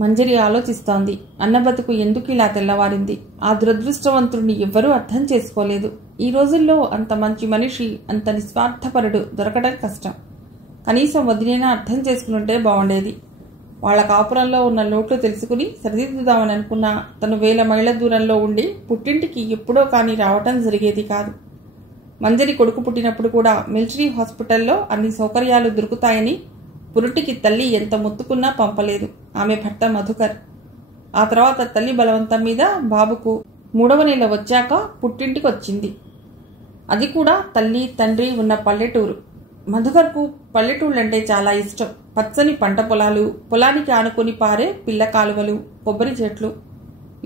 మంజరి ఆలోచిస్తోంది. అన్న బతుకు ఎందుకు ఇలా తెల్లవారింది? ఆ దురదృష్టవంతుడిని ఎవ్వరూ అర్థం చేసుకోలేదు. ఈ రోజుల్లో అంత మంచి మనిషి, అంత నిస్వార్థపరుడు దొరకడం కష్టం. కనీసం వదినైనా అర్థం చేసుకునుంటే బాగుండేది. వాళ్ల కాపురంలో ఉన్న లోట్లు తెలుసుకుని సరిదిద్దుదామని అనుకున్నా తను 1000 మైళ్ల దూరంలో ఉండి పుట్టింటికి ఎప్పుడో కానీ రావటం జరిగేది కాదు. మంజరి కొడుకు పుట్టినప్పుడు కూడా మిలిటరీ హాస్పిటల్లో అన్ని సౌకర్యాలు దొరుకుతాయని పురుటికి తల్లి ఎంత మొత్తుకున్నా పంపలేదు ఆమె భర్త మధుకర్. ఆ తర్వాత తల్లి బలవంతం మీద బాబుకు 3వ నెల వచ్చాక పుట్టింటికి వచ్చింది. అది కూడా తల్లి తండ్రి ఉన్న పల్లెటూరు. మధుకర్కు పల్లెటూళ్ళంటే చాలా ఇష్టం. పచ్చని పంట పొలాలు, పొలానికి ఆనుకుని పారే పిల్ల కాలువలు, కొబ్బరి చెట్లు,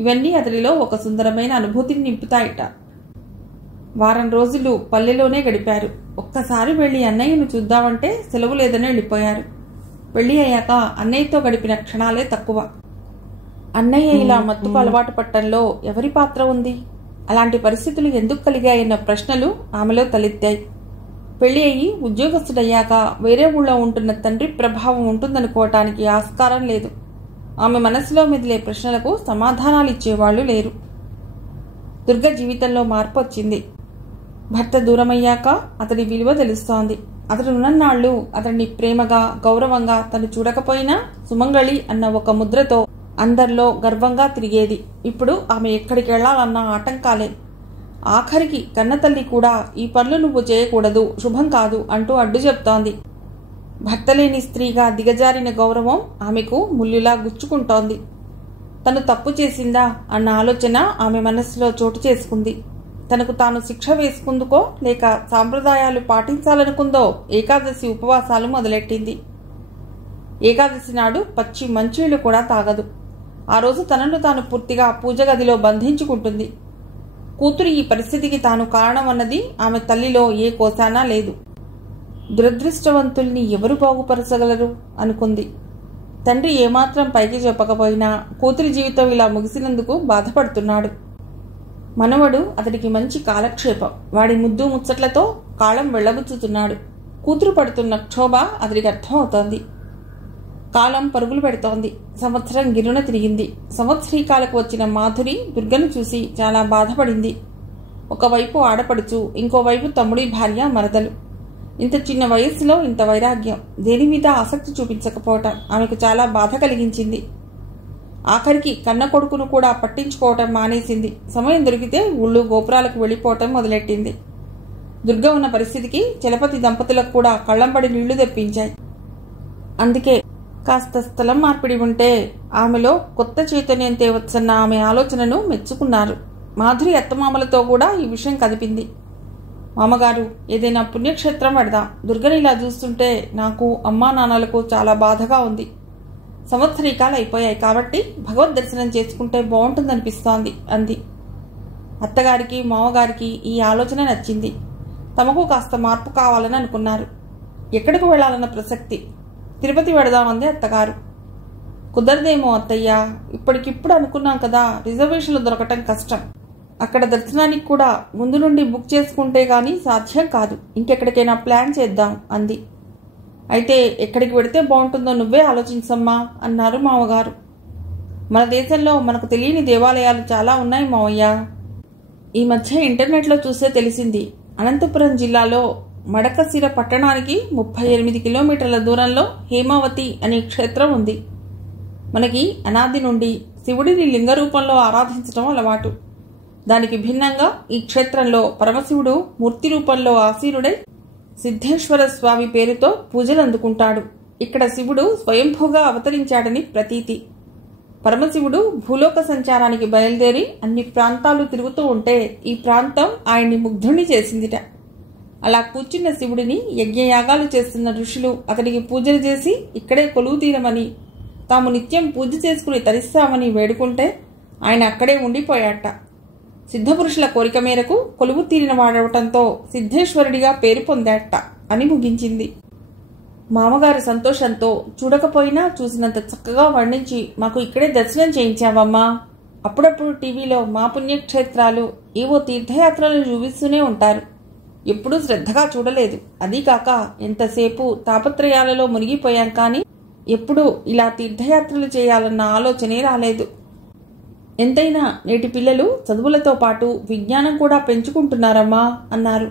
ఇవన్నీ అతడిలో ఒక సుందరమైన అనుభూతిని నింపుతాయట. వారం రోజులు పల్లెలోనే గడిపారు. ఒక్కసారి వెళ్లి అన్నయ్యను చూద్దామంటే సెలవు లేదని వెళ్ళిపోయారు. పెళ్లి అయ్యాక అన్నయ్యతో గడిపిన క్షణాలే తక్కువ. అన్నయ్య ఇలా మత్తుకు అలవాటు పట్టడంలో ఎవరి పాత్ర ఉంది? అలాంటి పరిస్థితులు ఎందుకు కలిగాయన్న ప్రశ్నలు ఆమెలో తలెత్తాయి. పెళ్లి అయ్యి ఉద్యోగస్తుడయ్యాక వేరే ఊళ్ళో ఉంటున్న తండ్రి ప్రభావం ఉంటుందనుకోవటానికి ఆస్కారం లేదు. ఆమె మనసులో మెదిలే ప్రశ్నలకు సమాధానాలు ఇచ్చేవాళ్లు లేరు. దుర్గ జీవితంలో మార్పు వచ్చింది. భర్త దూరమయ్యాక అతడి విలువ తెలుస్తోంది. అతడు ఉన్నన్నాళ్లు అతడిని ప్రేమగా, గౌరవంగా తను చూడకపోయినా సుమంగళి అన్న ఒక ముద్రతో అందరిలో గర్వంగా తిరిగేది. ఇప్పుడు ఆమె ఎక్కడికి వెళ్లాలన్న ఆటంకాలే. ఆఖరికి కన్నతల్లి కూడా ఈ పనులు నువ్వు చేయకూడదు, శుభం కాదు అంటూ అడ్డు చెప్తోంది. భర్త లేని స్త్రీగా దిగజారిన గౌరవం ఆమెకు ముల్లులా గుచ్చుకుంటోంది. తను తప్పు చేసిందా అన్న ఆలోచన ఆమె మనస్సులో చోటు చేసుకుంది. తనకు తాను శిక్ష వేసుకుందుకో లేక సాంప్రదాయాలు పాటించాలనుకుందో ఏకాదశి ఉపవాసాలు మొదలెట్టింది. ఏకాదశి నాడు పచ్చి మంచీళ్లు కూడా తాగదు. ఆ రోజు తనను తాను పూర్తిగా పూజ గదిలో బంధించుకుంటుంది. కూతురు ఈ పరిస్థితికి తాను కారణమన్నది ఆమె తల్లిలో ఏ కోశానా లేదు. దురదృష్టవంతుల్ని ఎవరు బాగుపరచగలరు అనుకుంది. తండ్రి ఏమాత్రం పైకి చెప్పకపోయినా కూతురి జీవితం ఇలా ముగిసినందుకు బాధపడుతున్నాడు. మనవడు అతడికి మంచి కాలక్షేపం. వాడి ముద్దు ముచ్చట్లతో కాలం వెళ్లబుచ్చుతున్నాడు. కూతురు పడుతున్న క్షోభ అతడికి అర్థమవుతోంది. కాలం పరుగులు పెడుతోంది. సంవత్సరం గిరున తిరిగింది. సంవత్సరీకాలకు వచ్చిన మాధురి దుర్గను చూసి చాలా బాధపడింది. ఒకవైపు ఆడపడుచు, ఇంకోవైపు తమ్ముడి భార్య మరదలు. ఇంత చిన్న వయస్సులో ఇంత వైరాగ్యం, దేని మీద ఆసక్తి చూపించకపోవటం ఆమెకు చాలా బాధ కలిగించింది. ఆఖరికి కన్న కొడుకును కూడా పట్టించుకోవటం మానేసింది. సమయం దొరికితే ఊళ్ళు గోపురాలకు వెళ్లిపోవటం మొదలెట్టింది. దుర్గ ఉన్న పరిస్థితికి చలపతి దంపతులకు కూడా కళ్లంబడి నీళ్లు తెప్పించాయి. అందుకే కాస్త స్థలం మార్పిడి ఉంటే ఆమెలో కొత్త చైతన్యం తేవచ్చన్న ఆమె ఆలోచనను మెచ్చుకున్నారు. మాధురి అత్తమామలతో కూడా ఈ విషయం కదిపింది. మామగారు, ఏదైనా పుణ్యక్షేత్రం పెడదాం. దుర్గని ఇలా చూస్తుంటే నాకు, అమ్మా నాన్నలకు చాలా బాధగా ఉంది. సంవత్సరీకాలు అయిపోయాయి కాబట్టి భగవద్ దర్శనం చేసుకుంటే బాగుంటుందనిపిస్తోంది అంది. అత్తగారికి మామగారికి ఈ ఆలోచన నచ్చింది. తమకు కాస్త మార్పు కావాలని అనుకున్నారు. ఎక్కడికి వెళ్లాలన్న ప్రసక్తి. తిరుపతి వెడదామంది అత్తగారు. కుదరదేమో అత్తయ్య, ఇప్పటికిప్పుడు అనుకున్నాం కదా, రిజర్వేషన్లు దొరకటం కష్టం. అక్కడ దర్శనానికి కూడా ముందు నుండి బుక్ చేసుకుంటే గానీ సాధ్యం కాదు. ఇంకెక్కడికైనా ప్లాన్ చేద్దాం అంది. అయితే ఎక్కడికి వెడితే బాగుంటుందో నువ్వే ఆలోచించమ్మా అన్నారు మామగారు. మన దేశంలో మనకు తెలియని దేవాలయాలు చాలా ఉన్నాయి మావయ్య. ఈ మధ్య ఇంటర్నెట్లో చూస్తే తెలిసింది. అనంతపురం జిల్లాలో మడకశిర పట్టణానికి 38 కిలోమీటర్ల దూరంలో హేమావతి అనే క్షేత్రం ఉంది. మనకి అనాది నుండి శివుడిని లింగ రూపంలో ఆరాధించడం అలవాటు. దానికి భిన్నంగా ఈ క్షేత్రంలో పరమశివుడు మూర్తి రూపంలో ఆసీనుడై సిద్ధేశ్వర స్వామి పేరుతో పూజలు అందుకుంటాడు. ఇక్కడ శివుడు స్వయంభూగా అవతరించాడని ప్రతీతి. పరమశివుడు భూలోక సంచారానికి బయలుదేరి అన్ని ప్రాంతాలు తిరుగుతూ ఉంటే ఈ ప్రాంతం ఆయన్ని ముగ్ధుణ్ణి చేసిందిట. అలా కూర్చున్న శివుడిని యజ్ఞయాగాలు చేస్తున్న ఋషులు అతడికి పూజలు చేసి ఇక్కడే కొలువు తీరమని, తాము నిత్యం పూజ చేసుకుని తరిస్తామని వేడుకుంటే ఆయన అక్కడే ఉండిపోయాట. సిద్ధపురుషుల కోరిక మేరకు కొలువు తీరిన వాడవటంతో సిద్ధేశ్వరుడిగా పేరు పొందాట అని ముగించింది. మామగారి సంతోషంతో చూడకపోయినా చూసినంత చక్కగా వర్ణించి మాకు ఇక్కడే దర్శనం చేయించావమ్మా. అప్పుడప్పుడు టీవీలో మా పుణ్యక్షేత్రాలు ఏవో తీర్థయాత్రలు చూపిస్తూనే ఉంటారు. ఎప్పుడూ శ్రద్ధగా చూడలేదు. అదీ కాక ఎంతసేపు తాపత్రయాలలో మునిగిపోయాం కానీ ఎప్పుడూ ఇలా తీర్థయాత్రలు చేయాలన్న ఆలోచనే రాలేదు. ఎంతైనా నేటి పిల్లలు చదువులతో పాటు విజ్ఞానం కూడా పెంచుకుంటున్నారమ్మా అన్నారు.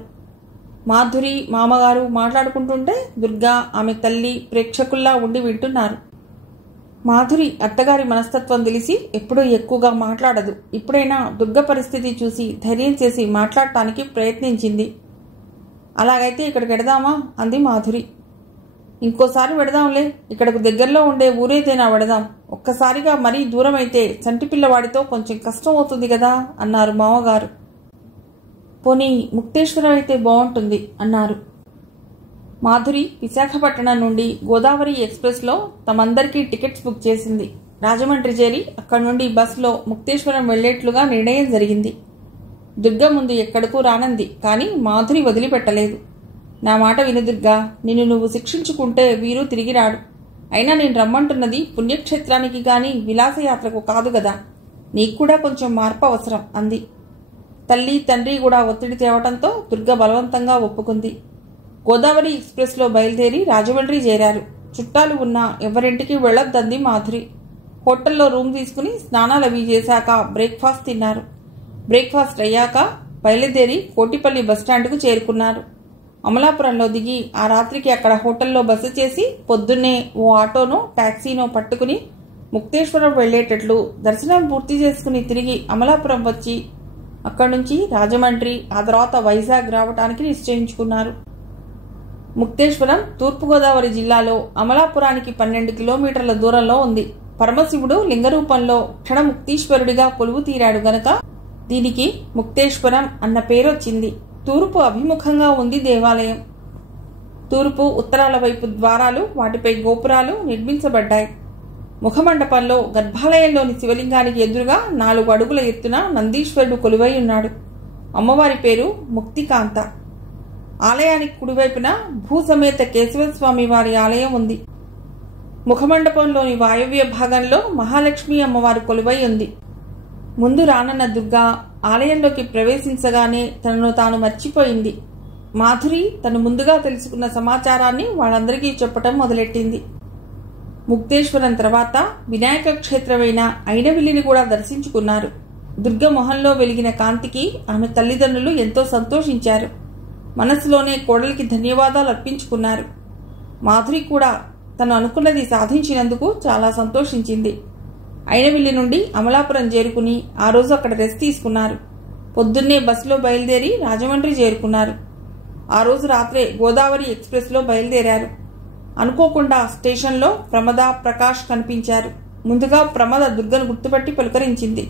మాధురి మామగారు మాట్లాడుకుంటుంటే దుర్గా ఆమె తల్లి ప్రేక్షకుల్లా ఉండి వింటున్నారు. మాధురి అత్తగారి మనస్తత్వం తెలిసి ఎప్పుడూ ఎక్కువగా మాట్లాడదు. ఇప్పుడైనా దుర్గ పరిస్థితి చూసి ధైర్యం చేసి మాట్లాడటానికి ప్రయత్నించింది. అలాగైతే ఇక్కడికి వెడదామా అంది మాధురి. ఇంకోసారి వెడదాంలే, ఇక్కడకు దగ్గరలో ఉండే ఊరేదైనా వెడదాం. ఒక్కసారిగా మరీ దూరం అయితే చంటి పిల్లవాడితో కొంచెం కష్టం అవుతుంది కదా అన్నారు మామగారు. పోనీ ముక్తేశ్వరం అయితే బాగుంటుంది అన్నారు. మాధురి విశాఖపట్నం నుండి గోదావరి ఎక్స్ప్రెస్లో తమందరికీ టికెట్స్ బుక్ చేసింది. రాజమండ్రి చేరి అక్కడి నుండి బస్సులో ముక్తేశ్వరం వెళ్లేట్లుగా నిర్ణయం జరిగింది. దుర్గ ముందు ఎక్కడకు రానంది, కానీ మాధురి వదిలిపెట్టలేదు. నా మాట విను దుర్గా, నిన్ను నువ్వు శిక్షించుకుంటే వీరు తిరిగి రాడు. అయినా నేను రమ్మంటున్నది పుణ్యక్షేత్రానికి గాని విలాసయాత్రకు కాదు గదా, నీకు కూడా కొంచెం మార్పు అవసరం అంది. తల్లి తండ్రి కూడా ఒత్తిడి తేవటంతో దుర్గ బలవంతంగా ఒప్పుకుంది. గోదావరి ఎక్స్ప్రెస్లో బయలుదేరి రాజమండ్రి చేరారు. చుట్టాలు ఉన్నా ఎవరింటికి వెళ్లొద్దంది మాధురి. హోటల్లో రూమ్ తీసుకుని స్నానాలు అవి చేశాక బ్రేక్ఫాస్ట్ తిన్నారు. బ్రేక్ఫాస్ట్ అయ్యాక బయలుదేరి కోటిపల్లి బస్టాండ్కు చేరుకున్నారు. అమలాపురంలో దిగి ఆ రాత్రికి అక్కడ హోటల్లో బస చేసి పొద్దున్నే ఓ ఆటోనో టాక్సీనో పట్టుకుని ముక్తేశ్వరం వెళ్లేటట్లు దర్శనం పూర్తి చేసుకుని తిరిగి అమలాపురం వచ్చి అక్కడి నుంచి రాజమండ్రి, ఆ తర్వాత వైజాగ్ రావటానికి నిశ్చయించుకున్నారు. ముక్తేశ్వరం తూర్పుగోదావరి జిల్లాలో అమలాపురానికి 12 కిలోమీటర్ల దూరంలో ఉంది. పరమశివుడు లింగరూపంలో క్షణముక్తీశ్వరుడిగా కొలువు తీరాడు గనక దీనికి ముక్తేశ్వరం అన్న పేరొచ్చింది. తూర్పు అభిముఖంగా ఉంది దేవాలయం. తూర్పు ఉత్తరాల వైపు ద్వారాలు, వాటిపై గోపురాలు నిర్మించబడ్డాయి. ముఖమండపంలో గర్భాలయంలోని శివలింగానికి ఎదురుగా 4 అడుగుల ఎత్తున నందీశ్వరుడు కొలువై ఉన్నాడు. అమ్మవారి పేరు ముక్తికాంత. ఆలయానికి కుడివైపున భూసమేత కేశవస్వామి వారి ఆలయం ఉంది. ముఖమండపంలోని వాయవ్య భాగంలో మహాలక్ష్మి అమ్మవారి కొలువై ఉంది. ముందు రానన్న దుర్గా ఆలయంలోకి ప్రవేశించగానే తనను తాను మర్చిపోయింది. మాధురి తను ముందుగా తెలుసుకున్న సమాచారాన్ని వాళ్ళందరికీ చెప్పటం మొదలెట్టింది. ముక్తేశ్వరం తర్వాత వినాయక క్షేత్రమైన అయినవిల్లిని కూడా దర్శించుకున్నారు. దుర్గ మొహంలో వెలిగిన కాంతికి ఆమె తల్లిదండ్రులు ఎంతో సంతోషించారు. మనసులోనే కోడలికి ధన్యవాదాలు అర్పించుకున్నారు. మాధురి కూడా తను అనుకున్నది సాధించినందుకు చాలా సంతోషించింది. అయినవిల్లి నుండి అమలాపురం చేరుకుని ఆ రోజు అక్కడ రెస్ట్ తీసుకున్నారు. పొద్దున్నే బస్సులో బయలుదేరి రాజమండ్రి చేరుకున్నారు. ఆ రోజు రాత్రే గోదావరి ఎక్స్ప్రెస్లో బయలుదేరారు. అనుకోకుండా స్టేషన్లో ప్రమద, ప్రకాష్ కనిపించారు. ముందుగా ప్రమద దుర్గను గుర్తుపట్టి పలుకరించింది.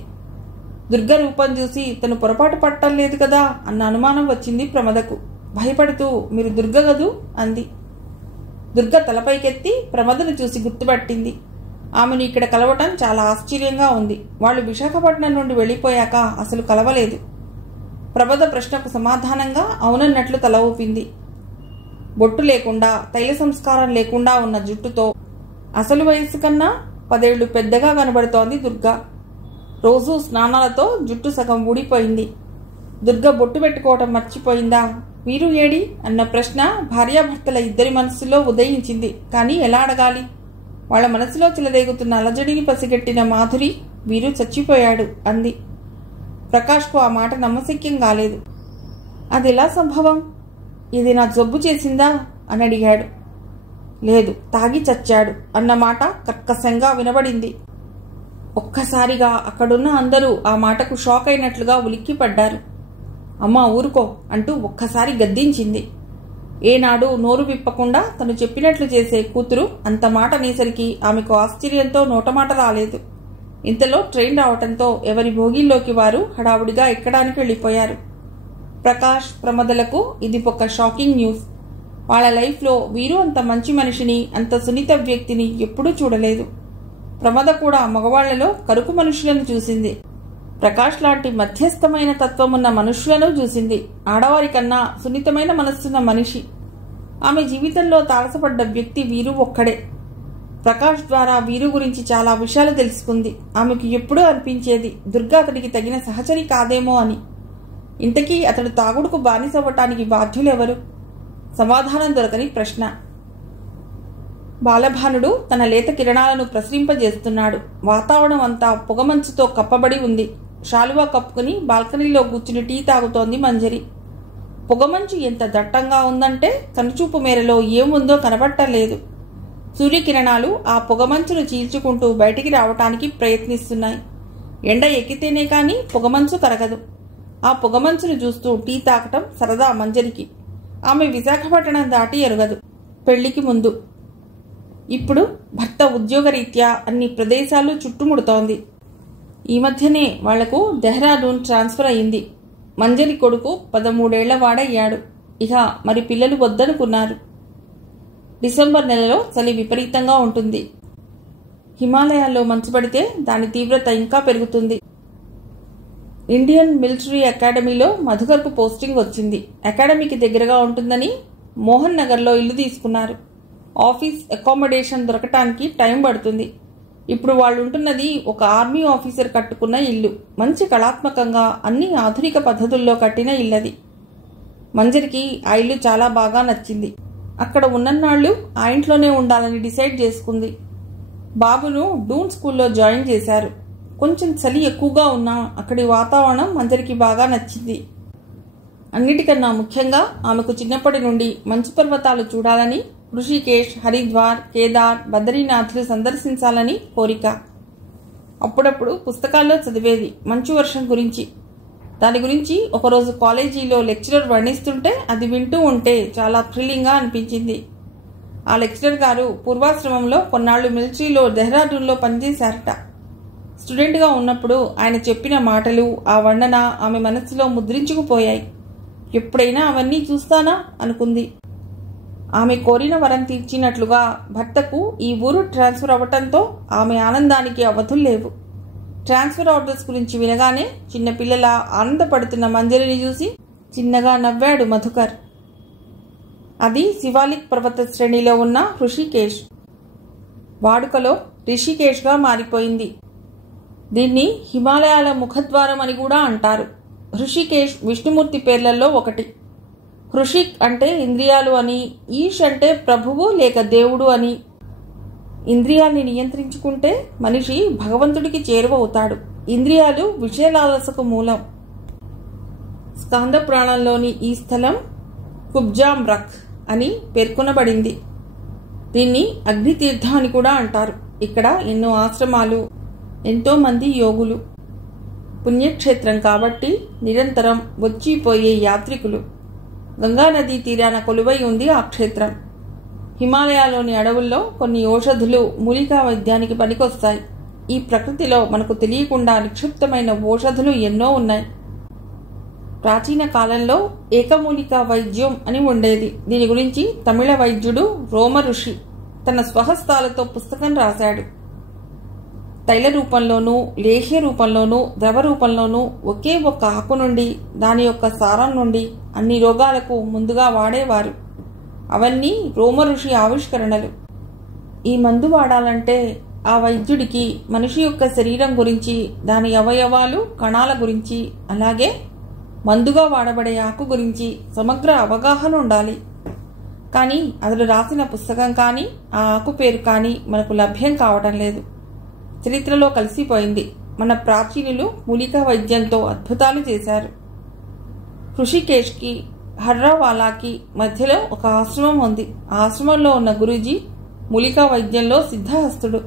దుర్గ రూపం చూసి తను పొరపాటు పట్టం లేదు కదా అన్న అనుమానం వచ్చింది ప్రమదకు. భయపడుతూ మీరు దుర్గ గదు అంది. దుర్గ తలపైకెత్తి ప్రమదను చూసి గుర్తుపట్టింది. ఆమెను ఇక్కడ కలవటం చాలా ఆశ్చర్యంగా ఉంది. వాళ్ళు విశాఖపట్నం నుండి వెళ్ళిపోయాక అసలు కలవలేదు. ప్రమద ప్రశ్నకు సమాధానంగా అవునన్నట్లు తల ఊపింది. బొట్టు లేకుండా, తైల సంస్కారం లేకుండా ఉన్న జుట్టుతో అసలు వయసు కన్నా 10 ఏళ్లు పెద్దగా కనబడుతోంది దుర్గ. రోజూ స్నానాలతో జుట్టు సగం ఊడిపోయింది. దుర్గ బొట్టు పెట్టుకోవటం మర్చిపోయిందా? వీరు ఏడి అన్న ప్రశ్న భార్యాభర్తల ఇద్దరి మనస్సులో ఉదయించింది. కానీ ఎలా అడగాలి? వాళ్ల మనసులో చిలరేగుతున్న అలజడిని పసిగట్టిన మాధురి వీరు చచ్చిపోయాడు అంది. ప్రకాష్కు ఆ మాట నమ్మశక్యం కాలేదు. అదెలా సంభవం? ఇది నా జబ్బు చేసిందా అని అడిగాడు. లేదు, తాగి చచ్చాడు అన్నమాట కర్కశంగా వినబడింది. ఒక్కసారిగా అక్కడున్న అందరూ ఆ మాటకు షాక్ అయినట్లుగా ఉలిక్కిపడ్డారు. అమ్మా ఊరుకో అంటూ ఒక్కసారి గద్దించింది. ఏనాడు నోరు విప్పకుండా తను చెప్పినట్లు చేసే కూతురు అంత మాట అనేసరికి ఆమెకు ఆశ్చర్యంతో నోటమాట రాలేదు. ఇంతలో ట్రైన్ రావటంతో ఎవరి భోగిల్లోకి వారు హడావుడిగా ఎక్కడానికి వెళ్ళిపోయారు. ప్రకాష్, ప్రమదలకు ఇది ఒక షాకింగ్ న్యూస్. వాళ్ళ లైఫ్లో వీరు అంత మంచి మనిషిని, అంత సున్నిత వ్యక్తిని ఎప్పుడూ చూడలేదు. ప్రమద కూడా మగవాళ్లలో కరుకు మనుషులను చూసింది. ప్రకాష్ లాంటి మధ్యస్థమైన తత్వమున్న మనుషులను చూసింది. ఆడవారి కన్నా సున్నితమైన మనస్సున్న మనిషి. ఆమె జీవితంలో తారసపడ్డ వ్యక్తి వీరు ఒక్కడే. ప్రకాష్ ద్వారా వీరు గురించి చాలా విషయాలు తెలుసుకుంది. ఆమెకు ఎప్పుడూ అనిపించేది దుర్గా అతడికి తగిన సహచరి కాదేమో అని. ఇంతకీ అతడు తాగుడుకు బానిసవ్వటానికి బాధ్యులెవరు? సమాధానం దొరకని ప్రశ్న. బాలభానుడు తన లేత కిరణాలను ప్రసరింపజేస్తున్నాడు. వాతావరణం అంతా పొగమంచుతో కప్పబడి ఉంది. శాలువా కప్పుకుని బాల్కనీలో కూర్చుని టీ తాగుతోంది మంజరి. పొగమంచు ఎంత దట్టంగా ఉందంటే కనుచూపు మేరలో ఏముందో కనబట్టలేదు. సూర్యకిరణాలు ఆ పొగమంచును చీల్చుకుంటూ బయటికి రావటానికి ప్రయత్నిస్తున్నాయి. ఎండ ఎక్కితేనే కానీ పొగమంచు కరగదు. ఆ పొగమంచును చూస్తూ టీ తాగటం సరదా మంజరికి. ఆమె విశాఖపట్నం దాటి ఎరగదు పెళ్లికి ముందు. ఇప్పుడు భర్త ఉద్యోగరీత్యా అన్ని ప్రదేశాలు చుట్టుముడుతోంది. ఈ మధ్యనే వాళ్లకు దెహ్రాడూన్ ట్రాన్స్ఫర్ అయింది. మంజరి కొడుకు 13 ఏళ్ల వాడయ్యాడు. ఇక మరి పిల్లలు వద్దనుకున్నారు. డిసెంబర్ నెలలో చలి విపరీతంగా ఉంటుంది. హిమాలయాల్లో మంచు పడితే దాని తీవ్రత ఇంకా పెరుగుతుంది. ఇండియన్ మిలిటరీ అకాడమీలో మధుకర్కు పోస్టింగ్ వచ్చింది. అకాడమీకి దగ్గరగా ఉంటుందని మోహన్ నగర్లో ఇల్లు తీసుకున్నారు. ఆఫీస్ అకామిడేషన్ దొరకటానికి టైం పడుతుంది. ఇప్పుడు వాళ్ళు ఉంటున్నది ఒక ఆర్మీ ఆఫీసర్ కట్టుకున్న ఇల్లు. మంచి కళాత్మకంగా అన్ని ఆధునిక పద్ధతుల్లో కట్టిన ఇల్లది. మంజరికి ఆ ఇల్లు చాలా బాగా నచ్చింది. అక్కడ ఉన్నన్నాళ్ళు ఆ ఇంట్లోనే ఉండాలని డిసైడ్ చేసుకుంది. బాబును డూన్ స్కూల్లో జాయిన్ చేశారు. కొంచెం చలి ఎక్కువగా ఉన్నా అక్కడి వాతావరణం మంజరికి బాగా నచ్చింది. అన్నిటికన్నా ముఖ్యంగా ఆమెకు చిన్నప్పటి నుండి మంచు పర్వతాలు చూడాలని, ఋషికేశ్, హరిద్వార్, కేదార్, బద్రీనాథ్లు సందర్శించాలని కోరిక. అప్పుడప్పుడు పుస్తకాల్లో చదివేది మంచు వర్షం గురించి. దాని గురించి ఒకరోజు కాలేజీలో లెక్చరర్ వర్ణిస్తుంటే అది వింటూ ఉంటే చాలా థ్రిల్లింగ్గా అనిపించింది. ఆ లెక్చరర్ గారు పూర్వాశ్రమంలో కొన్నాళ్లు మిలిటరీలో దెహ్రాడూన్లో పనిచేశారట. స్టూడెంట్గా ఉన్నప్పుడు ఆయన చెప్పిన మాటలు, ఆ వర్ణన ఆమె మనస్సులో ముద్రించుకుపోయాయి. ఎప్పుడైనా అవన్నీ చూస్తానా అనుకుంది. ఆమె కోరిన వరం తీర్చినట్లుగా భర్తకు ఈ ఊరు ట్రాన్స్ఫర్ అవ్వటంతో ఆమె ఆనందానికి అవధులు లేవు. ట్రాన్స్ఫర్ ఆర్డర్స్ గురించి వినగానే చిన్నపిల్లల ఆనందపడుతున్న మంజరిని చూసి చిన్నగా నవ్వాడు మధుకర్. అది శివాలిక్ పర్వత శ్రేణిలో ఉన్న ఋషికేశ్. వాడుకలో రిషికేశ్గా మారిపోయింది. దీన్ని హిమాలయాల ముఖద్వారం అని కూడా అంటారు. ఋషికేశ్ విష్ణుమూర్తి పేర్లలో ఒకటి. హృషిక్ అంటే ఇంద్రియాలు అని, ఈష్ అంటే ప్రభువు లేక దేవుడు అని. ఇంద్రియాల్ని నియంత్రించుకుంటే మనిషి భగవంతుడికి చేరువవుతాడు. ఇంద్రియాలు విషయలాలసకు మూలం. స్కంద పురాణంలోని ఈ స్థలం కుబ్జాం రక్ అని పేర్కొనబడింది. దీన్ని అగ్నితీర్థం అని కూడా అంటారు. ఇక్కడ ఎన్నో ఆశ్రమాలు, ఎంతో మంది యోగులు. పుణ్యక్షేత్రం కాబట్టి నిరంతరం వచ్చిపోయే యాత్రికులు. గంగానదీ తీరాన కొలువై ఉంది ఆ క్షేత్రం. హిమాలయాలోని అడవుల్లో కొన్ని ఔషధులు మూలికా వైద్యానికి పనికొస్తాయి. ఈ ప్రకృతిలో మనకు తెలియకుండా నిక్షిప్తమైన ఔషధులు ఎన్నో ఉన్నాయి. ప్రాచీన కాలంలో ఏకమూలికా వైద్యం అని ఉండేది. దీని గురించి తమిళ వైద్యుడు రోమ ఋషి తన స్వహస్తాలతో పుస్తకం రాశాడు. తైల రూపంలోనూ, లేహ్య రూపంలోనూ, ద్రవ రూపంలోనూ ఒకే ఒక్క ఆకు నుండి, దాని యొక్క సారం నుండి అన్ని రోగాలకు ముందుగా వాడేవారు. అవన్నీ రోమ ఋషి ఆవిష్కరణలు. ఈ మందు వాడాలంటే ఆ వైద్యుడికి మనిషి యొక్క శరీరం గురించి, దాని అవయవాలు, కణాల గురించి, అలాగే మందుగా వాడబడే ఆకు గురించి సమగ్ర అవగాహన ఉండాలి. కానీ అతడు రాసిన పుస్తకం కానీ, ఆ ఆకు పేరు కానీ మనకు లభ్యం కావటం లేదు. చరిత్రలో కలిసిపోయింది. మన ప్రాచీనులు మూలికా వైద్యంతో అద్భుతాలు చేశారు. ఋషికేశ్కి, హర్రావాలాకి మధ్యలో ఒక ఆశ్రమం ఉంది. ఆ ఆశ్రమంలో ఉన్న గురూజీ మూలికా వైద్యంలో సిద్ధహస్తుడు.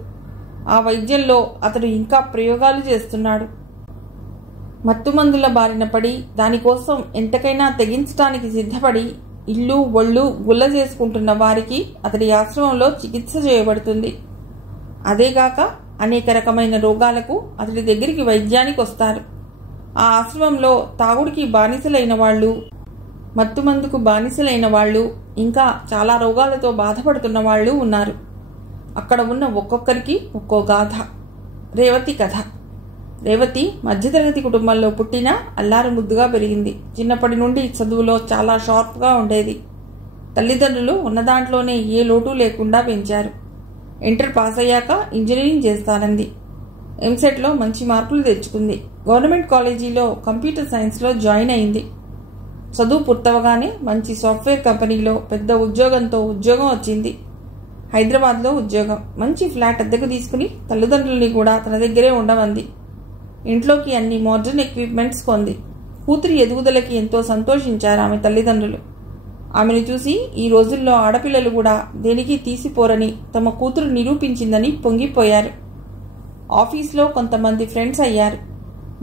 ఆ వైద్యంలో అతడు ఇంకా ప్రయోగాలు చేస్తున్నాడు. మత్తుమందుల బారిన పడి దానికోసం ఎంతకైనా తెగించడానికి సిద్ధపడి ఇల్లు ఒళ్ళు గుల్ల చేసుకుంటున్న వారికి అతడి ఆశ్రమంలో చికిత్స చేయబడుతుంది. అదేగాక అనేక రకమైన రోగాలకు అతడి దగ్గరికి వైద్యానికి వస్తారు. ఆ ఆశ్రమంలో తాగుడికి బానిసలైన వాళ్ళు, మత్తుమందుకు బానిసలైన వాళ్ళు, ఇంకా చాలా రోగాలతో బాధపడుతున్న వాళ్ళు ఉన్నారు. అక్కడ ఉన్న ఒక్కొక్కరికి ఒక్కో గాథ. రేవతి కథ. రేవతి మధ్యతరగతి కుటుంబంలో పుట్టిన అల్లారు ముద్దుగా పెరిగింది. చిన్నప్పటి నుండి చదువులో చాలా షార్ప్గా ఉండేది. తల్లిదండ్రులు ఉన్నదాంట్లోనే ఏ లోటు లేకుండా పెంచారు. ఇంటర్ పాస్ అయ్యాక ఇంజనీరింగ్ చేస్తానంది. ఎంసెట్లో మంచి మార్కులు తెచ్చుకుంది. గవర్నమెంట్ కాలేజీలో కంప్యూటర్ సైన్స్లో జాయిన్ అయింది. చదువు పూర్తవగానే మంచి సాఫ్ట్వేర్ కంపెనీలో పెద్ద ఉద్యోగంతో ఉద్యోగం వచ్చింది. హైదరాబాద్లో ఉద్యోగం, మంచి ఫ్లాట్ అద్దెకు తీసుకుని తల్లిదండ్రుల్ని కూడా తన దగ్గరే ఉండమంది. ఇంట్లోకి అన్ని మోడర్న్ ఎక్విప్మెంట్స్ కొంది. కూతురి ఎదుగుదలకి ఎంతో సంతోషించారు ఆమె తల్లిదండ్రులు. ఆమెను చూసి ఈ రోజుల్లో ఆడపిల్లలు కూడా దేనికి తీసిపోరని తమ కూతురు నిరూపించిందని పొంగిపోయారు. ఆఫీస్లో కొంతమంది ఫ్రెండ్స్ అయ్యారు.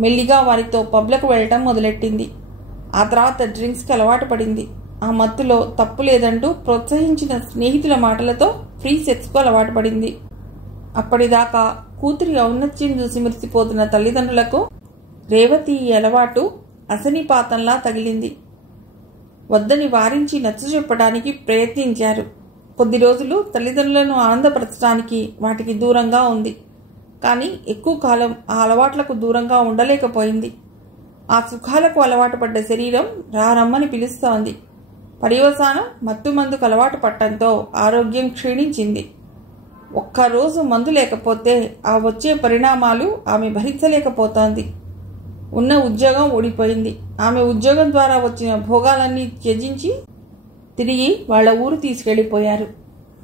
మెల్లిగా వారితో పబ్లకు వెళ్ళటం మొదలెట్టింది. ఆ తర్వాత డ్రింక్స్కి అలవాటు పడింది. ఆ మత్తులో తప్పు లేదంటూ ప్రోత్సహించిన స్నేహితుల మాటలతో ఫ్రీ సెక్స్కు అలవాటు పడింది. అప్పటిదాకా కూతురి ఔన్నత్యం చూసి మురిసిపోతున్న తల్లిదండ్రులకు రేవతి ఈ అలవాటు అసనిపాతంలా తగిలింది. వద్దని వారించి నచ్చజెప్పడానికి ప్రయత్నించారు. కొద్ది రోజులు తల్లిదండ్రులను ఆనందపరచడానికి వాటికి దూరంగా ఉంది. కానీ ఎక్కువ కాలం ఆ అలవాట్లకు దూరంగా ఉండలేకపోయింది. ఆ సుఖాలకు అలవాటు పడ్డ శరీరం రారమ్మని పిలుస్తోంది. పర్యవసానం మత్తుమందుకు అలవాటు పట్టడంతో ఆరోగ్యం క్షీణించింది. ఒక్కరోజు మందు లేకపోతే ఆ వచ్చే పరిణామాలు ఆమె భరించలేకపోతోంది. ఉన్న ఉద్యోగం ఊడిపోయింది. ఆమె ఉద్యోగం ద్వారా వచ్చిన భోగాలన్నీ త్యజించి తిరిగి వాళ్ల ఊరు తీసుకెళ్లిపోయారు.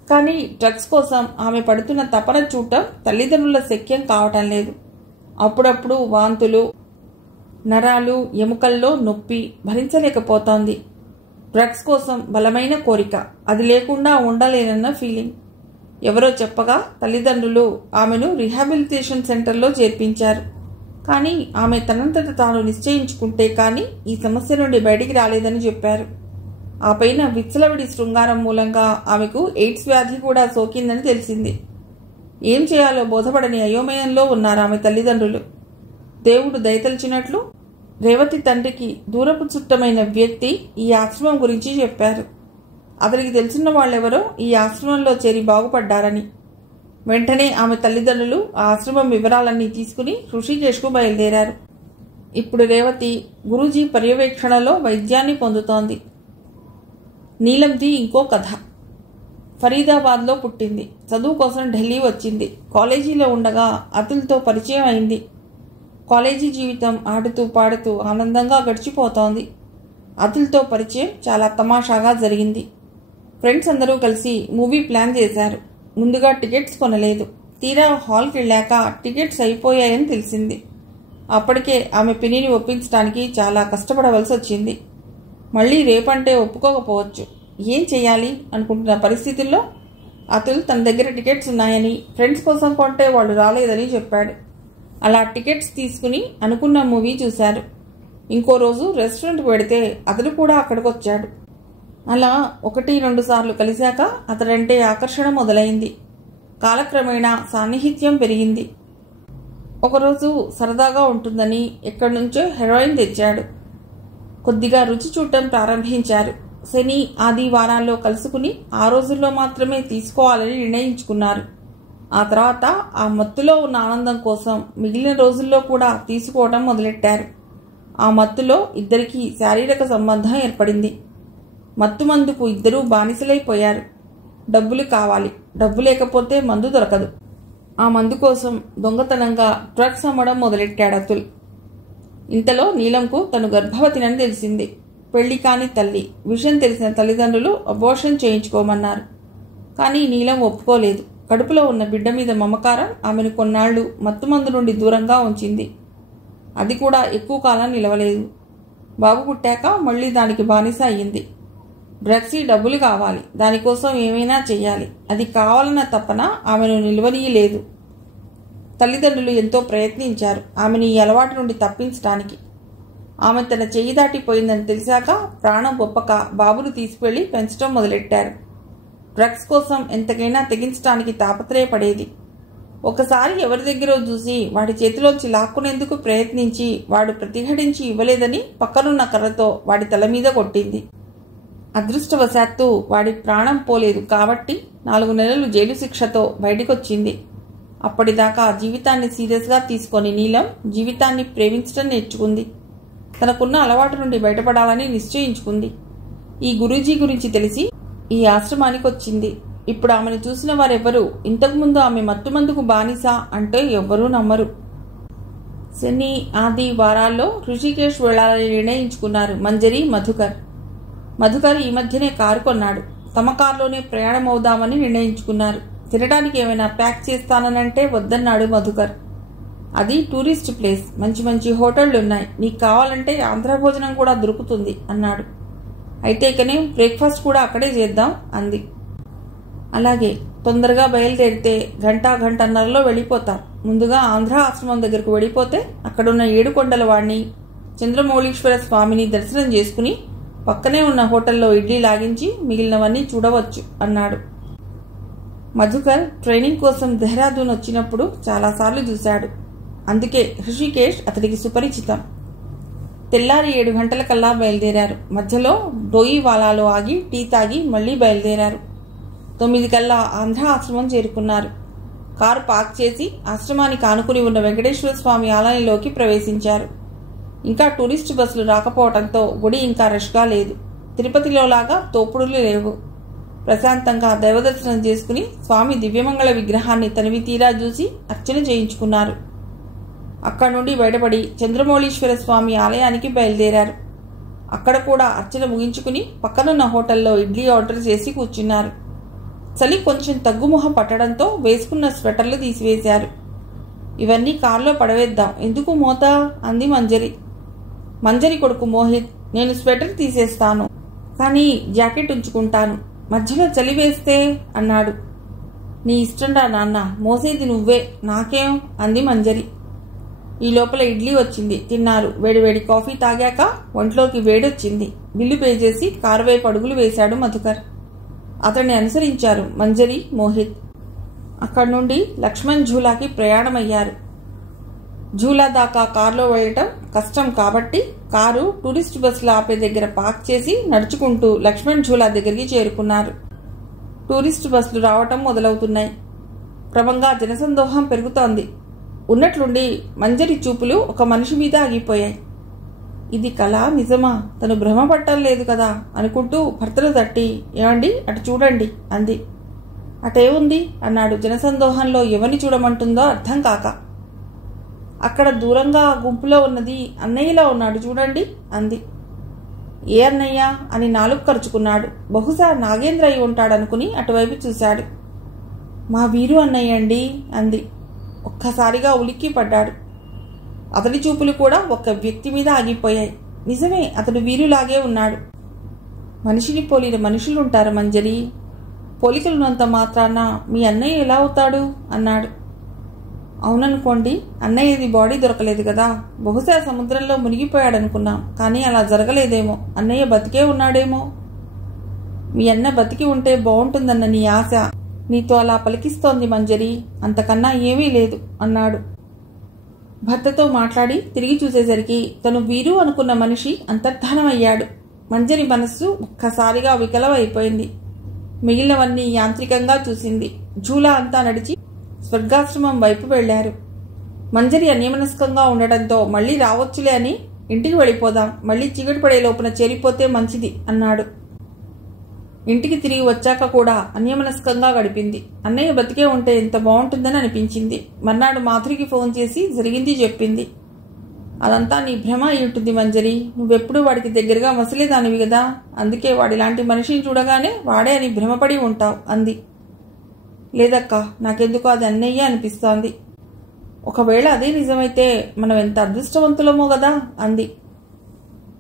కానీ డ్రగ్స్ కోసం ఆమె పడుతున్న తపన చూడటం తల్లిదండ్రుల శక్యం కావటం లేదు. అప్పుడప్పుడు వాంతులు, నరాలు, ఎముకల్లో నొప్పి భరించలేకపోతోంది. డ్రగ్స్ కోసం బలమైన కోరిక, అది లేకుండా ఉండలేనన్న ఫీలింగ్. ఎవరో చెప్పగా తల్లిదండ్రులు ఆమెను రీహాబిలిటేషన్ సెంటర్లో చేర్పించారు. కానీ ఆమె తనంతట తాను నిశ్చయించుకుంటే కానీ ఈ సమస్య నుండి బయటికి రాలేదని చెప్పారు. ఆ పైన విచ్చలవిడి శృంగారం మూలంగా ఆమెకు ఎయిడ్స్ వ్యాధి కూడా సోకిందని తెలిసింది. ఏం చేయాలో బోధపడని అయోమయంలో ఉన్నారు ఆమె తల్లిదండ్రులు. దేవుడు దయతలిచినట్లు రేవతి తండ్రికి దూరపు చుట్టమైన వ్యక్తి ఈ ఆశ్రమం గురించి చెప్పారు. అతనికి తెలిసిన వాళ్ళెవరో ఈ ఆశ్రమంలో చేరి బాగుపడ్డారని. వెంటనే ఆమె తల్లిదండ్రులు ఆ ఆశ్రమం వివరాలన్నీ తీసుకుని ఋషికేశ్కు బయలుదేరారు. ఇప్పుడు రేవతి గురూజీ పర్యవేక్షణలో వైద్యాన్ని పొందుతోంది. నీలంది ఇంకో కథ. ఫరీదాబాద్లో పుట్టింది. చదువు కోసం ఢిల్లీ వచ్చింది. కాలేజీలో ఉండగా అతుల్తో పరిచయం అయింది. కాలేజీ జీవితం ఆడుతూ పాడుతూ ఆనందంగా గడిచిపోతోంది. అతుల్తో పరిచయం చాలా తమాషాగా జరిగింది. ఫ్రెండ్స్ అందరూ కలిసి మూవీ ప్లాన్ చేశారు. ముందుగా టికెట్స్ కొనలేదు. తీరా హాల్కి వెళ్ళాక టికెట్స్ అయిపోయాయని తెలిసింది. అప్పటికే ఆమె పిన్నిని ఒప్పించడానికి చాలా కష్టపడవలసి వచ్చింది. మళ్ళీ రేపంటే ఒప్పుకోకపోవచ్చు. ఏం చెయ్యాలి అనుకుంటున్న పరిస్థితుల్లో అతుల్ తన దగ్గర టికెట్స్ ఉన్నాయని, ఫ్రెండ్స్ కోసం కొంటే వాళ్ళు రాలేదని చెప్పాడు. అలా టికెట్స్ తీసుకుని అనుకున్న మూవీ చూశారు. ఇంకో రోజు రెస్టారెంట్కి వెడితే అతడు కూడా అక్కడికి వచ్చాడు. అలా 1-2 సార్లు కలిశాక అతడంటే ఆకర్షణ మొదలైంది. కాలక్రమేణా సాన్నిహిత్యం పెరిగింది. ఒకరోజు సరదాగా ఉంటుందని ఎక్కడి నుంచో హెరాయిన్ తెచ్చాడు. కొద్దిగా రుచి చూడటం ప్రారంభించారు. శని, ఆది వారాల్లో కలుసుకుని ఆ రోజుల్లో మాత్రమే తీసుకోవాలని నిర్ణయించుకున్నారు. ఆ తర్వాత ఆ మత్తులో ఉన్న ఆనందం కోసం మిగిలిన రోజుల్లో కూడా తీసుకోవడం మొదలెట్టారు. ఆ మత్తులో ఇద్దరికీ శారీరక సంబంధం ఏర్పడింది. మత్తు మందుకు ఇద్దరూ బానిసలైపోయారు. డబ్బులు కావాలి, డబ్బు లేకపోతే మందు దొరకదు. ఆ మందు కోసం దొంగతనంగా డ్రగ్స్ అమ్మడం మొదలెట్టాడు అతుల్. ఇంతలో నీలంకు తను గర్భవతినని తెలిసింది. పెళ్లి కాని తల్లి. విషయం తెలిసిన తల్లిదండ్రులు అబోర్షన్ చేయించుకోమన్నారు. కానీ నీలం ఒప్పుకోలేదు. కడుపులో ఉన్న బిడ్డ మీద మమకారం ఆమెను కొన్నాళ్లు మత్తుమందు నుండి దూరంగా ఉంచింది. అది కూడా ఎక్కువ కాలం నిలవలేదు. బాబు పుట్టాక మళ్లీ దానికి బానిస అయ్యింది. డ్రగ్స్ డబ్బులు కావాలి, దానికోసం ఏమైనా చెయ్యాలి. అది కావాలన్న తపన ఆమెను నిలవనీయలేదు. తల్లిదండ్రులు ఎంతో ప్రయత్నించారు ఆమెను ఈ అలవాటు నుండి తప్పించడానికి. ఆమె తన చెయ్యి దాటిపోయిందని తెలిసాక ప్రాణం ఒప్పక బాబును తీసుకువెళ్లి పెంచడం మొదలెట్టారు. డ్రగ్స్ కోసం ఎంతకైనా తెగించడానికి తాపత్రయపడేది. ఒకసారి ఎవరి దగ్గరో చూసి వాడి చేతిలోంచి లాక్కునేందుకు ప్రయత్నించి వాడు ప్రతిఘటించి ఇవ్వలేదని పక్కనున్న కర్రతో వాడి తల మీద కొట్టింది. అదృష్టవశాత్తు వాడి ప్రాణం పోలేదు కాబట్టి 4 నెలలు జైలు శిక్షతో బయటికొచ్చింది. అప్పటిదాకా జీవితాన్ని సీరియస్గా తీసుకొని నీలం జీవితాన్ని ప్రేమించడం నేర్చుకుంది. తనకున్న అలవాటు నుండి బయటపడాలని నిశ్చయించుకుంది. ఈ గురూజీ గురించి తెలిసి ఈ ఆశ్రమానికి వచ్చింది. ఇప్పుడు ఆమెను చూసిన వారెవ్వరూ ఇంతకుముందు ఆమె మత్తుమందుకు బానిస అంటే ఎవ్వరూ నమ్మరు. శని, ఆది వారాల్లో ఋషికేశ్ వెళ్లాలని నిర్ణయించుకున్నారు మంజరి, మధుకర్. మధుకర్ ఈ మధ్యనే కారు కొన్నాడు. తమ కారులోనే ప్రయాణం అవుదామని నిర్ణయించుకున్నారు. తినడానికి ఏమైనా ప్యాక్ చేస్తానంటే వద్దన్నాడు మధుకర్. అది టూరిస్ట్ ప్లేస్, మంచి మంచి హోటళ్లున్నాయి, నీకు కావాలంటే ఆంధ్ర భోజనం కూడా దొరుకుతుంది అన్నాడు. అయితే ఇకనే బ్రేక్ఫాస్ట్ కూడా అక్కడే చేద్దాం అంది. అలాగే, తొందరగా బయలుదేరితే గంటన్నరలో వెళ్ళిపోతాం. ముందుగా ఆంధ్ర ఆశ్రమం దగ్గరకు వెళ్ళిపోతే అక్కడున్న 7 కొండల వాడిని, చంద్రమౌళీశ్వర స్వామిని దర్శనం చేసుకుని పక్కనే ఉన్న హోటల్లో ఇడ్లీ లాగించి మిగిలినవన్నీ చూడవచ్చు అన్నాడు. మధుకర్ ట్రైనింగ్ కోసం దెహ్రాదూన్ వచ్చినప్పుడు చాలాసార్లు చూశాడు. అందుకే హృషికేశ్ అతడికి సుపరిచితం. తెల్లారి 7 గంటలకల్లా బయలుదేరారు. మధ్యలో డోయివాలాలో ఆగి టీ తాగి మళ్లీ బయలుదేరారు. 9 కల్లా ఆంధ్ర ఆశ్రమం చేరుకున్నారు. కారు పార్క్ చేసి ఆశ్రమానికి ఆనుకుని ఉన్న వెంకటేశ్వర స్వామి ఆలయంలోకి ప్రవేశించారు. ఇంకా టూరిస్టు బస్సులు రాకపోవడంతో గుడి ఇంకా రష్గా లేదు. తిరుపతిలోలాగా తోపుడులు లేవు. ప్రశాంతంగా దైవదర్శనం చేసుకుని స్వామి దివ్యమంగళ విగ్రహాన్ని తనివి తీరా చూసి అర్చన చేయించుకున్నారు. అక్కడి నుండి బయటపడి చంద్రమౌళీశ్వర స్వామి ఆలయానికి బయలుదేరారు. అక్కడ కూడా అర్చన ముగించుకుని పక్కనున్న హోటల్లో ఇడ్లీ ఆర్డర్ చేసి కూర్చున్నారు. చలి కొంచెం తగ్గుముఖం పట్టడంతో వేసుకున్న స్వెటర్లు తీసివేశారు. ఇవన్నీ కారులో పడవేద్దాం, ఎందుకు మోత అంది మంజరి కొడుకు మోహిత్. నేను స్వెటర్ తీసేస్తాను, కానీ జాకెట్ ఉంచుకుంటాను, మధ్యలో చలి వేస్తే అన్నాడు. నీ ఇష్టంరా నాన్న, మోసేది నువ్వే, నాకేం అంది మంజరి. ఈ లోపల ఇడ్లీ వచ్చింది, తిన్నారు. వేడివేడి కాఫీ తాగాక ఒంట్లోకి వేడొచ్చింది. బిల్లు పే చేసి కారు వైపు అడుగులు వేశాడు మధుకర్. అతన్ని అనుసరించారు మంజరి, మోహిత్. అక్కడి నుండి లక్ష్మణ్ ఝూలాకి ప్రయాణమయ్యారు. ఝూలా దాకా కారులో వెళ్ళటం కష్టం కాబట్టి కారు టూరిస్ట్ బస్సులు ఆపే దగ్గర పార్క్ చేసి నడుచుకుంటూ లక్ష్మణ్ ఝూలా దగ్గరికి చేరుకున్నారు. టూరిస్ట్ బస్సులు రావటం మొదలవుతున్నాయి. క్రమంగా జనసందోహం పెరుగుతోంది. ఉన్నట్లుండి మంజరి చూపులు ఒక మనిషి మీద ఆగిపోయాయి. ఇది కళ నిజమా, తను భ్రమపట్టం లేదు కదా అనుకుంటూ భర్తను తట్టి, ఏమండి అటు చూడండి అంది. అటేముంది అన్నాడు జనసందోహంలో. ఎవరిని చూడమంటుందో అర్థం కాక. అక్కడ దూరంగా గుంపులో ఉన్నది అన్నయ్యలా ఉన్నాడు చూడండి అంది. ఏ అన్నయ్య అని నాలుగు ఖర్చుకున్నాడు. బహుశా నాగేంద్ర అయి ఉంటాడనుకుని అటువైపు చూశాడు. మా వీరు అన్నయ్య అండి అంది. ఒక్కసారిగా ఉలిక్కి పడ్డాడు. అతడి చూపులు కూడా ఒక వ్యక్తి మీద ఆగిపోయాయి. నిజమే, అతడు వీరులాగే ఉన్నాడు. మనిషిని పోలిన మనుషులుంటారు మంజరి. పోలికలున్నంత మాత్రాన మీ అన్నయ్య ఎలా అవుతాడు అన్నాడు. అవుననుకోండి, అన్నయ్యది బాడీ దొరకలేదు కదా, బహుశా సముద్రంలో మునిగిపోయాడనుకున్నాం, కానీ అలా జరగలేదేమో. అన్నయ్య బతికే ఉన్నాడేమో. మీ అన్న బతికి ఉంటే బాగుంటుందన్న నీ ఆశ నీతో అలా పలికిస్తోంది మంజరి, అంతకన్నా ఏమీ లేదు అన్నాడు. భర్తతో మాట్లాడి తిరిగి చూసేసరికి తను వీరు అనుకున్న మనిషి అంతర్ధానమయ్యాడు. మంజరి మనస్సు ఒక్కసారిగా వికలమైపోయింది. మిగిలినవన్నీ యాంత్రికంగా చూసింది. ఝూలా అంతా నడిచి స్వర్గాశ్రమం వైపు వెళ్లారు. మంజరి అన్యమనస్కంగా ఉండటంతో మళ్లీ రావచ్చులే అని ఇంటికి వెళ్ళిపోదాం, మళ్లీ చీకటి పడే లోపున చేరిపోతే మంచిది అన్నాడు. ఇంటికి తిరిగి వచ్చాక కూడా అన్యమనస్కంగా గడిపింది. అన్నయ్య బతికే ఉంటే ఎంత బాగుంటుందని అనిపించింది. మర్నాడు మాధురికి ఫోన్ చేసి జరిగింది చెప్పింది. అదంతా నీ భ్రమ అయి ఉంటుంది మంజరి, నువ్వెప్పుడూ వాడికి దగ్గరగా మసలేదానివి కదా, అందుకే వాడిలాంటి మనిషిని చూడగానే వాడే అని భ్రమపడి ఉంటావు అంది. లేదక్క, నాకెందుకో అది అన్నయ్య అనిపిస్తోంది. ఒకవేళ అదే నిజమైతే మనం ఎంత అదృష్టవంతులమో కదా అంది.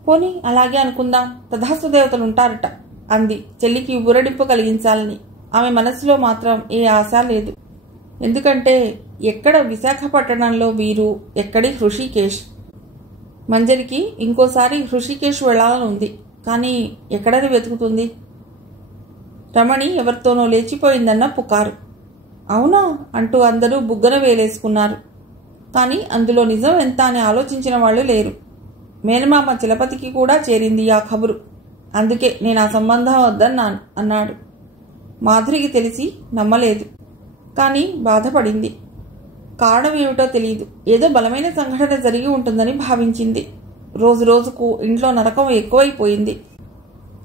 పోనీ అలాగే అనుకుందాం, తథాస్తు దేవతలుంటారట అంది చెల్లికి ఊరడింపు కలిగించాలని. ఆమె మనస్సులో మాత్రం ఏ ఆశ లేదు. ఎందుకంటే ఎక్కడ విశాఖపట్టణంలో వీరు, ఎక్కడి హృషికేశ్. మంజరికి ఇంకోసారి హృషికేశ్ వెళ్లాలని ఉంది, కానీ ఎక్కడది వెతుకుతుంది? రమణి ఎవరితోనో లేచిపోయిందన్న పుకారు. అవునా అంటూ అందరూ బుగ్గన వేలేసుకున్నారు. కానీ అందులో నిజం ఎంత అని ఆలోచించిన వాళ్ళు లేరు. మేనమామ చలపతికి కూడా చేరింది ఆ ఖబరు. అందుకే నేను ఆ సంబంధం వద్దన్నాను అన్నాడు. మాధురికి తెలిసి నమ్మలేదు, కానీ బాధపడింది. కారణం ఏమిటో తెలియదు, ఏదో బలమైన సంఘటన జరిగి ఉంటుందని భావించింది. రోజు రోజుకు ఇంట్లో నరకం ఎక్కువైపోయింది.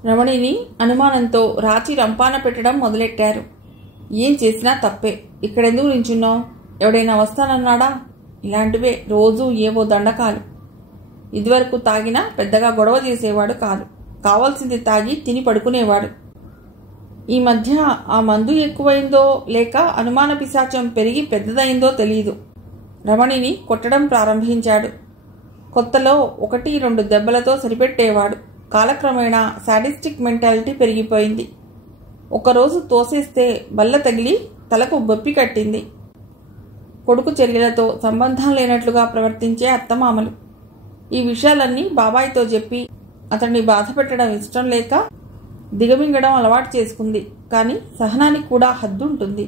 రమణిని అనుమానంతో రాచి రంపాన పెట్టడం మొదలెట్టారు. ఏం చేసినా తప్పే, ఇక్కడెందుకు నించున్నావు, ఎవడైనా వస్తానన్నాడా? ఇలాంటివే రోజూ ఏవో దండకాలు. ఇదివరకు తాగినా పెద్దగా గొడవ చేసేవాడు కాదు, కావాల్సింది తాగి తిని పడుకునేవాడు. ఈ మధ్య ఆ మందు ఎక్కువైందో లేక అనుమాన పిశాచం పెరిగి పెద్దదైందో తెలియదు. రమణిని కొట్టడం ప్రారంభించాడు. కొత్తలో 1-2 దెబ్బలతో సరిపెట్టేవాడు. కాలక్రమేణా సాడిస్టిక్ మెంటాలిటీ పెరిగిపోయింది. ఒకరోజు తోసేస్తే బల్ల తగిలి తలకు బొప్పి కట్టింది. కొడుకు చెల్లెలతో సంబంధం లేనట్లుగా ప్రవర్తించే అత్తమామలు. ఈ విషయాలన్నీ బాబాయితో చెప్పి అతన్ని బాధ పెట్టడం ఇష్టం లేక దిగమింగడం అలవాటు చేసుకుంది. కానీ సహనానికి కూడా హద్దుంటుంది.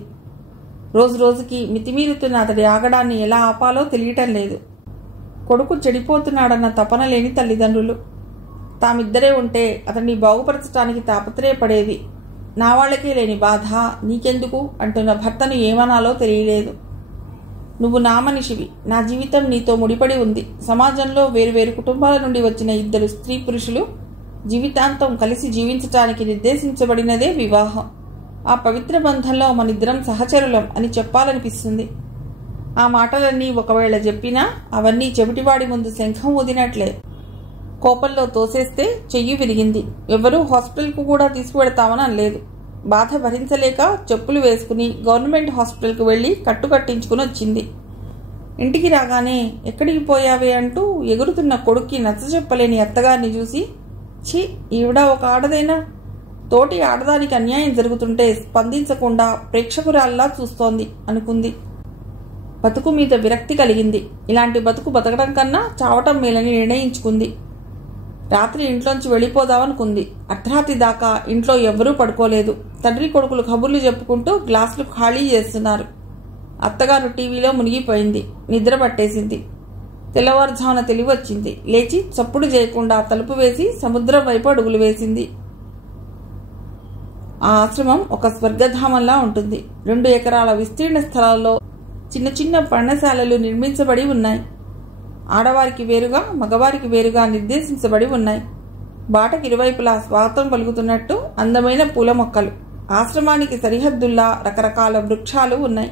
రోజు రోజుకి మితిమీరుతున్న అతడి ఆగడాన్ని ఎలా ఆపాలో తెలియటం లేదు. కొడుకు చెడిపోతున్నాడన్న తపన లేని తల్లిదండ్రులు. తామిద్దరే ఉంటే అతన్ని బాగుపరచడానికి తాపత్రయపడేది. నా వాళ్లకే లేని బాధ నీకెందుకు అంటున్న భర్తను ఏమనాలో తెలియలేదు. నువ్వు నా మనిషివి, నా జీవితం నీతో ముడిపడి ఉంది. సమాజంలో వేరువేరు కుటుంబాల నుండి వచ్చిన 2 స్త్రీ పురుషులు జీవితాంతం కలిసి జీవించటానికి నిర్దేశించబడినదే వివాహం. ఆ పవిత్ర బంధంలో మనిద్దరం సహచరులం అని చెప్పాలనిపిస్తుంది. ఆ మాటలన్నీ ఒకవేళ చెప్పినా అవన్నీ చెవిటివాడి ముందు శంఖం ఊదినట్లే. కోపంలో తోసేస్తే చెయ్యి విరిగింది. ఎవరూ హాస్పిటల్కు కూడా తీసుకువెడతామని అనలేదు. బాధ భరించలేక చెప్పులు వేసుకుని గవర్నమెంట్ హాస్పిటల్కు వెళ్లి కట్టించుకుని వచ్చింది. ఇంటికి రాగానే ఎక్కడికి పోయావే అంటూ ఎగురుతున్న కొడుక్కి నచ్చజెప్పలేని అత్తగారిని చూసి, ఛీ, ఈవిడ ఒక ఆడదేనా? తోటి ఆడదానికి అన్యాయం జరుగుతుంటే స్పందించకుండా ప్రేక్షకురాల్లా చూస్తోంది అనుకుంది. బతుకు మీద విరక్తి కలిగింది. ఇలాంటి బతుకు బతకడం కన్నా చావటం మేలని నిర్ణయించుకుంది. రాత్రి ఇంట్లోంచి వెళ్ళిపోదామనుకుంది. అర్ధరాత్రి దాకా ఇంట్లో ఎవ్వరూ పడుకోలేదు. తండ్రి కొడుకులు కబుర్లు చెప్పుకుంటూ గ్లాసులు ఖాళీ చేస్తున్నారు. అత్తగారు టీవీలో మునిగిపోయింది. నిద్ర పట్టేసింది. తెల్లవారుజామున తెలివచ్చింది. లేచి చప్పుడు చేయకుండా తలుపు వేసి సముద్రం వైపు అడుగులు వేసింది. ఆ ఆశ్రమం ఒక స్వర్గధామంలా ఉంటుంది. 2 ఎకరాల విస్తీర్ణ స్థలాల్లో చిన్న చిన్న పర్ణశాలలు నిర్మించబడి ఉన్నాయి. ఆడవారికి వేరుగా మగవారికి వేరుగా నిర్దేశించబడి ఉన్నాయి. బాటకి ఇరువైపులా స్వాగతం పలుకుతున్నట్టు అందమైన పూల మొక్కలు. ఆశ్రమానికి సరిహద్దుల్లా రకరకాల వృక్షాలు ఉన్నాయి.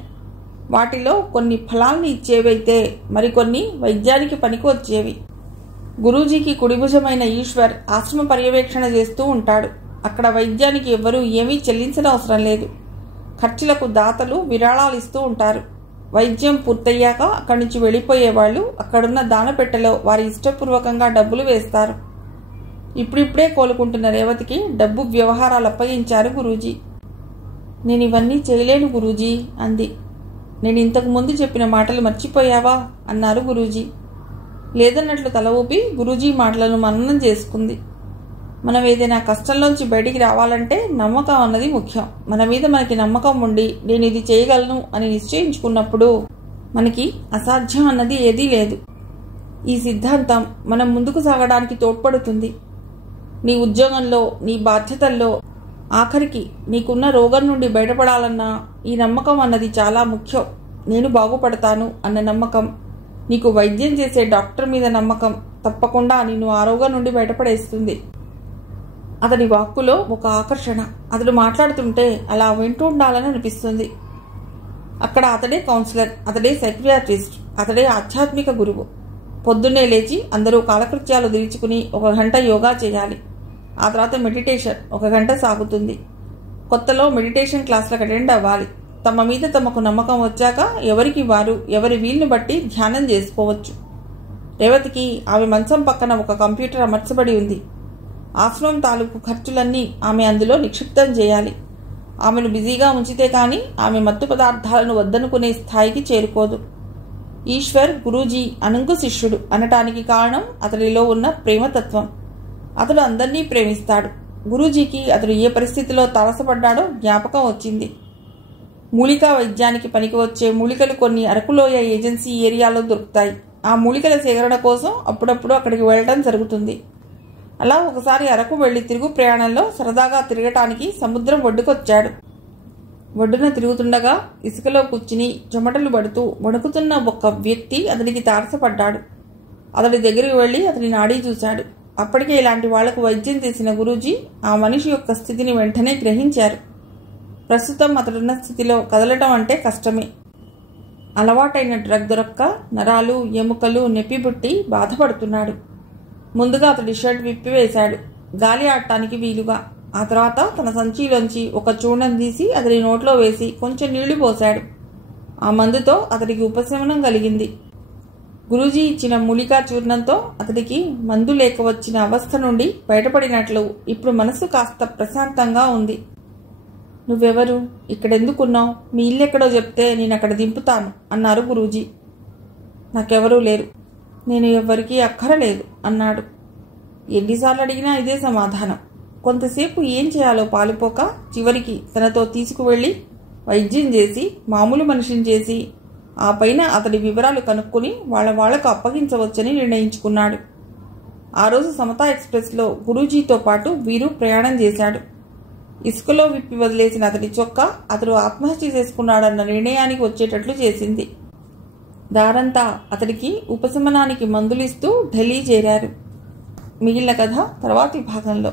వాటిలో కొన్ని ఫలాల్ని ఇచ్చేవైతే మరికొన్ని వైద్యానికి పనికి వచ్చేవి. గురూజీకి కుడిభుజమైన ఈశ్వర్ ఆశ్రమ పర్యవేక్షణ చేస్తూ ఉంటాడు. అక్కడ వైద్యానికి ఎవ్వరూ ఏమీ చెల్లించనవసరం లేదు. ఖర్చులకు దాతలు విరాళాలు ఇస్తూ ఉంటారు. వైద్యం పూర్తయ్యాక అక్కడి నుంచి వెళ్ళిపోయేవాళ్లు అక్కడున్న దానపెట్టెలో వారి ఇష్టపూర్వకంగా డబ్బులు వేస్తారు. ఇప్పుడిప్పుడే కోలుకుంటున్న రేవతికి డబ్బు వ్యవహారాలు అప్పగించారు గురూజీ. నేను ఇవన్నీ చేయలేను గురూజీ అంది. నేను ఇంతకు ముందు చెప్పిన మాటలు మర్చిపోయావా అన్నారు గురూజీ. లేదన్నట్లు తల ఊపి గురూజీ మాటలను మననం చేసుకుంది. మనం ఏదైనా కష్టంలోంచి బయటికి రావాలంటే నమ్మకం అన్నది ముఖ్యం. మన మీద మనకి నమ్మకం ఉండి నేను ఇది చేయగలను అని నిశ్చయించుకున్నప్పుడు మనకి అసాధ్యం అన్నది ఏదీ లేదు. ఈ సిద్ధాంతం మనం ముందుకు సాగడానికి తోడ్పడుతుంది. నీ ఉద్యోగంలో, నీ బాధ్యతల్లో, ఆఖరికి నీకున్న రోగం నుండి బయటపడాలన్నా ఈ నమ్మకం అన్నది చాలా ముఖ్యం. నేను బాగుపడతాను అన్న నమ్మకం, నీకు వైద్యం చేసే డాక్టర్ మీద నమ్మకం తప్పకుండా నిన్ను ఆ రోగం నుండి బయటపడేస్తుంది. అతడి వాక్కులో ఒక ఆకర్షణ. అతడు మాట్లాడుతుంటే అలా వింటూ ఉండాలని అనిపిస్తుంది. అక్కడ అతడే కౌన్సిలర్, అతడే సైక్రియాట్రిస్ట్, అతడే ఆధ్యాత్మిక గురువు. పొద్దున్నే లేచి అందరూ కాలకృత్యాలు తీర్చుకుని 1 గంట యోగా చేయాలి. ఆ తర్వాత మెడిటేషన్ 1 గంట సాగుతుంది. కొత్తలో మెడిటేషన్ క్లాసులకు అటెండ్ అవ్వాలి. తమ మీద తమకు నమ్మకం వచ్చాక ఎవరికి వారు ఎవరి వీలును బట్టి ధ్యానం చేసుకోవచ్చు. రేవతికి ఆమె మంచం పక్కన ఒక కంప్యూటర్ అమర్చబడి ఉంది. ఆశ్రమం తాలూకు ఖర్చులన్నీ ఆమె అందులో నిక్షిప్తం చేయాలి. ఆమెను బిజీగా ఉంచితే కానీ ఆమె మత్తు పదార్థాలను వద్దనుకునే స్థాయికి చేరుకోదు. ఈశ్వర్ గురూజీ అనుంగు శిష్యుడు అనటానికి కారణం అతడిలో ఉన్న ప్రేమతత్వం. అతడు అందరినీ ప్రేమిస్తాడు. గురూజీకి అతడు ఏ పరిస్థితిలో తారసపడ్డాడో జ్ఞాపకం వచ్చింది. మూలికా వైద్యానికి పనికి వచ్చే మూలికలు కొన్ని అరకులోయ ఏజెన్సీ ఏరియాలో దొరుకుతాయి. ఆ మూలికల సేకరణ కోసం అప్పుడప్పుడు అక్కడికి వెళ్ళడం జరుగుతుంది. అలా ఒకసారి అరకు వెళ్లి తిరుగు ప్రయాణంలో సరదాగా తిరగటానికి సముద్రం ఒడ్డుకొచ్చాడు. ఒడ్డున తిరుగుతుండగా ఇసుకలో కూర్చుని చెమటలు పడుతూ వణుకుతున్న ఒక వ్యక్తి అతనికి తారసపడ్డాడు. అతడి దగ్గరికి వెళ్లి అతని నాడీ చూశాడు. అప్పటికే ఇలాంటి వాళ్లకు వైద్యం చేసిన గురూజీ ఆ మనిషి యొక్క స్థితిని వెంటనే గ్రహించారు. ప్రస్తుతం అతడున్న స్థితిలో కదలటం అంటే కష్టమే. అలవాటైన డ్రగ్ దొరక్క నరాలు, ఎముకలు నెప్పిబుట్టి బాధపడుతున్నాడు. ముందుగా అతడి షర్ట్ విప్పివేశాడు, గాలి ఆడటానికి వీలుగా. ఆ తర్వాత తన సంచిలోంచి ఒక చూర్ణం తీసి అతడి నోట్లో వేసి కొంచెం నీళ్లు పోశాడు. ఆ మందుతో అతడికి ఉపశమనం కలిగింది. గురూజీ ఇచ్చిన మూలికా చూర్ణంతో అతడికి మందు లేక వచ్చిన అవస్థ నుండి బయటపడినట్లు ఇప్పుడు మనసు కాస్త ప్రశాంతంగా ఉంది. నువ్వెవరు? ఇక్కడెందుకున్నావు? మీ ఇల్లెక్కడో చెప్తే నేను అక్కడ దింపుతాను అన్నారు గురూజీ. నాకెవరూ లేరు, నేను ఎవ్వరికీ అక్కరలేదు అన్నాడు. ఎన్నిసార్లు అడిగినా ఇదే సమాధానం. కొంతసేపు ఏం చేయాలో పాలుపోక చివరికి తనతో తీసుకువెళ్ళి వైద్యం చేసి మామూలు మనిషిని చేసి ఆ పైన అతడి వివరాలు కనుక్కొని వాళ్లకు అప్పగించవచ్చని నిర్ణయించుకున్నాడు. ఆ రోజు సమతా ఎక్స్ప్రెస్లో గురూజీతో పాటు వీరు ప్రయాణం చేశాడు. ఇసుకలో విప్పి వదిలేసిన అతడి చొక్కా అతడు ఆత్మహత్య చేసుకున్నాడన్న నిర్ణయానికి వచ్చేటట్లు చేసింది. దారంతా అతడికి ఉపశమనానికి మందులిస్తూ ఢిల్లీ చేరారు. మిగిలిన కథ తర్వాతి భాగంలో.